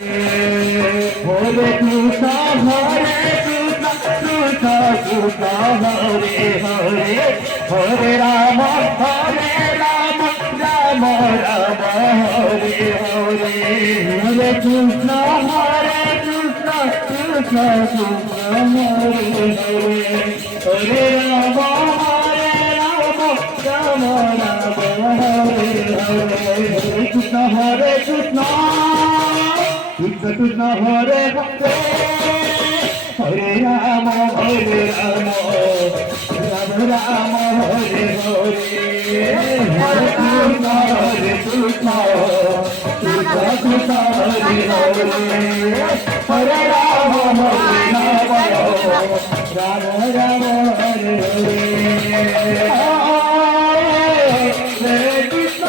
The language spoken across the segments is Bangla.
Hare Krishna Hare Krishna Krishna Krishna Hare Hare Hare Ram Ram Ram Hare Hare Hare Krishna Krishna Krishna Hare Hare Hare Ram Ram Ram Hare Hare Hare Krishna Krishna Krishna Hare Hare Hare Ram Ram Ram Hare Hare Hare Krishna Krishna Krishna Hare Hare Hare Ram Ram Ram Hare Hare Hare Krishna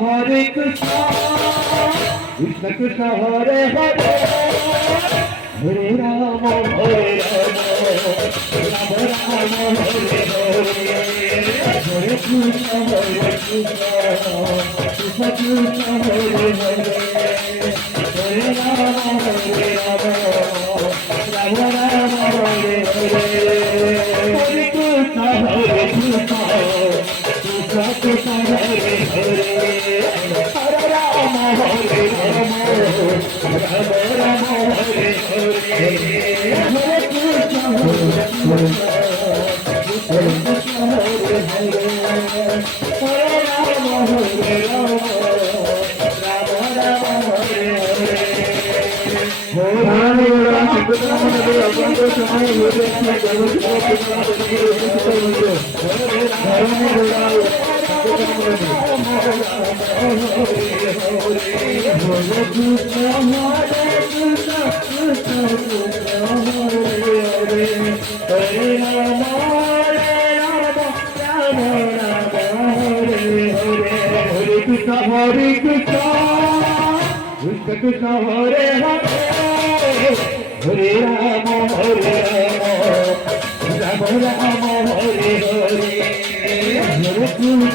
Hare Krishna, Krishna Krishna Hare Hare, Hare Rama Hare Rama, Rama Rama Hare Hare, Hare Krishna Krishna Krishna Hare Hare, Hare Rama Hare Rama, Rama Rama Hare Hare, Hare Krishna Krishna Krishna Hare Hare. Hare Krishna, Krishna Krishna Hare Hare, Hare Rama Hare Rama, Rama Rama Hare Hare, Hare Krishna.